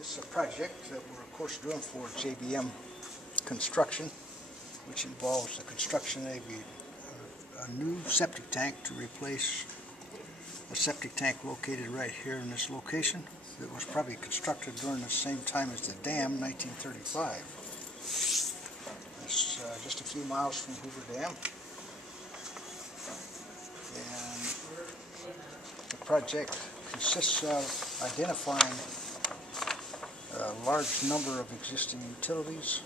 This is a project that we're of course doing for JBM construction, which involves the construction of a new septic tank to replace a septic tank located right here in this location that was probably constructed during the same time as the dam, 1935. It's just a few miles from Hoover Dam, and the project consists of identifying a large number of existing utilities,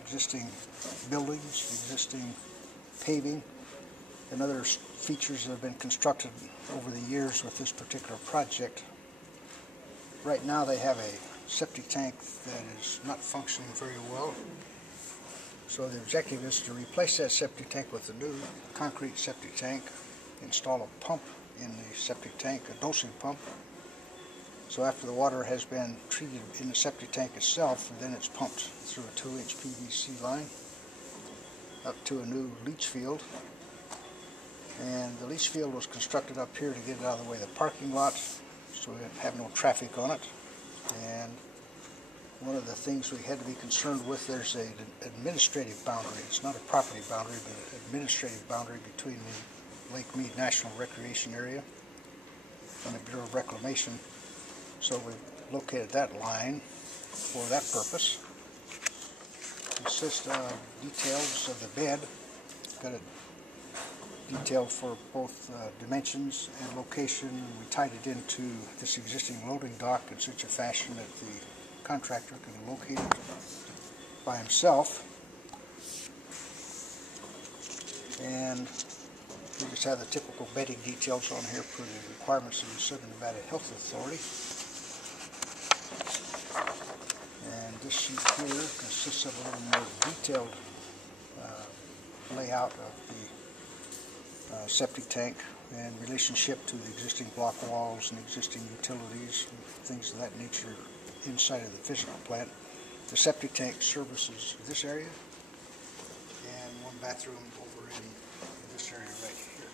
existing buildings, existing paving, and other features that have been constructed over the years with this particular project. Right now they have a septic tank that is not functioning very well, so the objective is to replace that septic tank with a new concrete septic tank, install a pump in the septic tank, a dosing pump. So after the water has been treated in the septic tank itself, then it's pumped through a 2-inch PVC line up to a new leach field. And the leach field was constructed up here to get it out of the way of the parking lot, so we have no traffic on it. And one of the things we had to be concerned with, there's an administrative boundary. It's not a property boundary, but an administrative boundary between the Lake Mead National Recreation Area and the Bureau of Reclamation. So we located that line for that purpose. It consists of details of the bed. Got it detailed for both dimensions and location, and we tied it into this existing loading dock in such a fashion that the contractor can locate it by himself. And we just have the typical bedding details on here for the requirements of the Southern Nevada Health Authority. And this sheet here consists of a little more detailed layout of the septic tank in relationship to the existing block walls and existing utilities, and things of that nature inside of the physical plant. The septic tank services this area and one bathroom over in this area right here.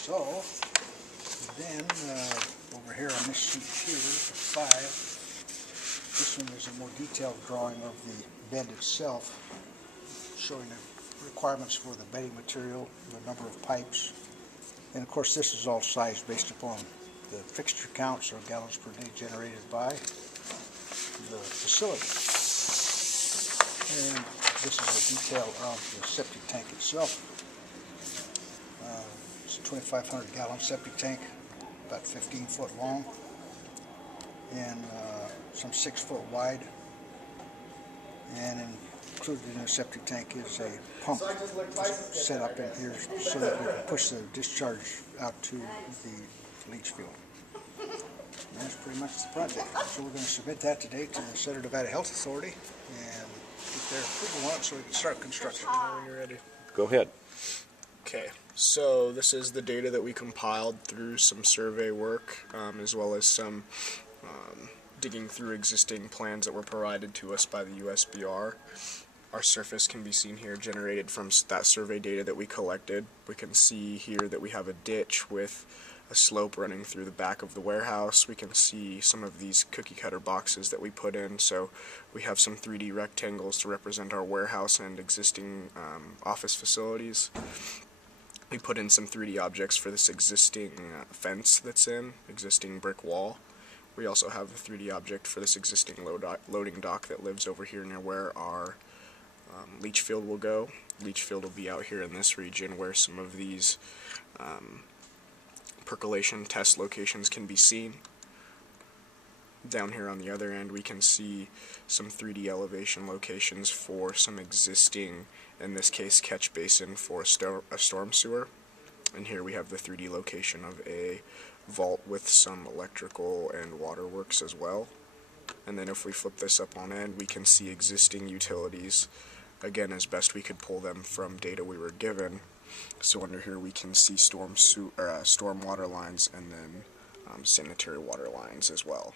So then over here on this sheet here, 5, this one is a more detailed drawing of the bed itself, showing the requirements for the bedding material, the number of pipes, and of course this is all sized based upon the fixture counts or gallons per day generated by the facility. And this is a detail of the septic tank itself. It's a 2,500 gallon septic tank, about 15 foot long, and some 6 foot wide. And included in the septic tank is a pump set up in here so that we can push the discharge out to the leach field. And that's pretty much the project. So we're going to submit that today to the Southern Nevada Health Authority and get their approval on it so we can start construction. When you're ready. Go ahead. Okay, so this is the data that we compiled through some survey work, as well as some digging through existing plans that were provided to us by the US BoR. Our surface can be seen here, generated from that survey data that we collected. We can see here that we have a ditch with a slope running through the back of the warehouse. We can see some of these cookie cutter boxes that we put in, so we have some 3D rectangles to represent our warehouse and existing office facilities. We put in some 3D objects for this existing fence that's in, existing brick wall. We also have a 3D object for this existing loading dock that lives over here near where our leach field will go. Leach field will be out here in this region where some of these percolation test locations can be seen. Down here on the other end we can see some 3D elevation locations for some existing, in this case, catch basin for a storm sewer. And here we have the 3D location of a vault with some electrical and water works as well. And then if we flip this up on end, we can see existing utilities, again as best we could pull them from data we were given. So under here we can see storm water lines and then sanitary water lines as well.